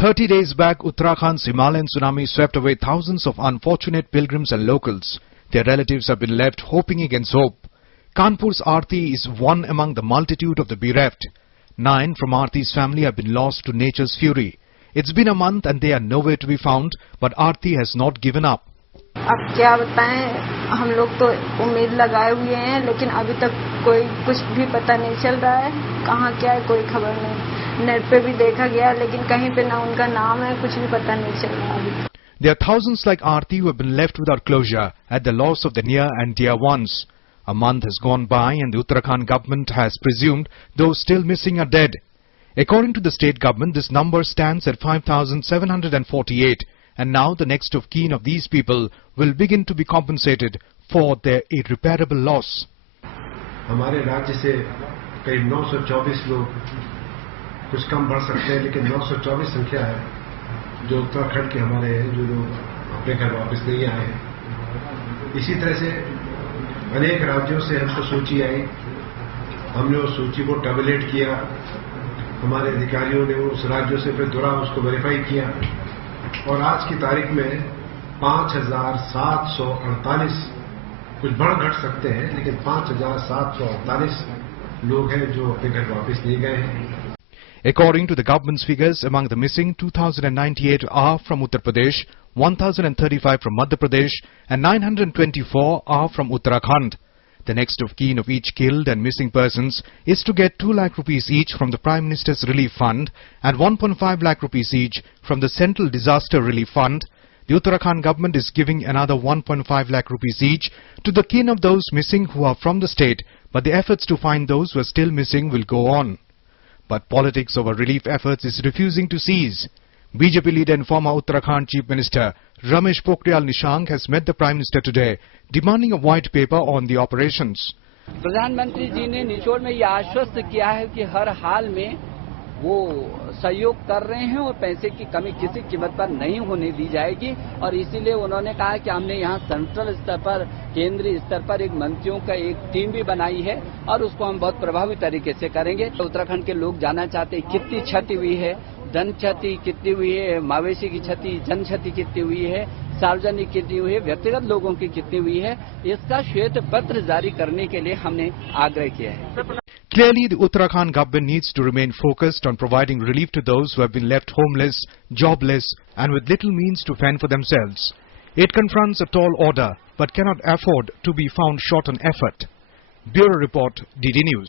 30 days back, Uttarakhand's Himalayan tsunami swept away thousands of unfortunate pilgrims and locals. Their relatives have been left hoping against hope. Kanpur's Aarti is one among the multitude of the bereft. 9 from Aarti's family have been lost to nature's fury. It's been a month and they are nowhere to be found, but Aarti has not given up. अब क्या बताएं, हम लोग तो उम्मीद लगाए हुए हैं, लेकिन अभी तक कोई कुछ भी पता नहीं चल रहा है. कहाँ क्या है कोई खबर नहीं. नेट पे भी देखा गया, लेकिन कहीं पे ना उनका नाम है, कुछ भी पता नहीं चल रहा अभी. There are thousands like Aarti who have been left without closure at the loss of their near and dear ones. A month has gone by and the Uttarakhand government has presumed those still missing are dead. According to the state government, this number stands at 5,748, and now the next of kin of these people will begin to be compensated for their irreparable loss. हमारे राज्य से करीब 924 लोग, कुछ कम बढ़ सकते हैं, लेकिन 924 संख्या है जो उत्तराखंड के हमारे हैं, जो लोग अपने घर वापस नहीं आए हैं. इसी तरह से अनेक राज्यों से हमको सूची आई. हमने उस सूची को टैबुलेट किया. हमारे अधिकारियों ने उस राज्यों से फिर दोबारा उसको वेरीफाई किया और आज की तारीख में 5,748, कुछ बढ़ घट सकते हैं, लेकिन 5,748 लोग हैं जो अपने घर वापस नहीं गए हैं. According to the government's figures, among the missing, 2,098 are from Uttar Pradesh, 1,035 from Madhya Pradesh, and 924 are from Uttarakhand. The next of kin of each killed and missing persons is to get 2 lakh rupees each from the Prime Minister's Relief Fund and 1.5 lakh rupees each from the Central Disaster Relief Fund. The Uttarakhand government is giving another 1.5 lakh rupees each to the kin of those missing who are from the state, but the efforts to find those who are still missing will go on. But politics over relief efforts is refusing to cease. BJP leader and former Uttarakhand Chief Minister Ramesh Pokhriyal Nishank has met the Prime Minister today, demanding a white paper on the operations. प्रधानमंत्री जी ने निचोड़ में ये आश्वस्त किया है कि हर हाल में वो सहयोग कर रहे हैं और पैसे की कमी किसी कीमत पर नहीं होने दी जाएगी. और इसीलिए उन्होंने कहा कि हमने यहाँ सेंट्रल स्तर पर, केंद्रीय स्तर पर एक मंत्रियों का एक टीम भी बनाई है और उसको हम बहुत प्रभावी तरीके से करेंगे. उत्तराखंड के लोग जानना चाहते हैं कितनी क्षति हुई है, धन क्षति कितनी हुई है, मवेशी की क्षति, जन क्षति कितनी हुई है, सार्वजनिक कितनी हुई है, व्यक्तिगत लोगों की कितनी हुई है. इसका श्वेत पत्र जारी करने के लिए हमने आग्रह किया है. Clearly, the Uttarakhand government needs to remain focused on providing relief to those who have been left homeless, jobless, and with little means to fend for themselves. It confronts a tall order, but cannot afford to be found short on effort. Bureau Report, DD News.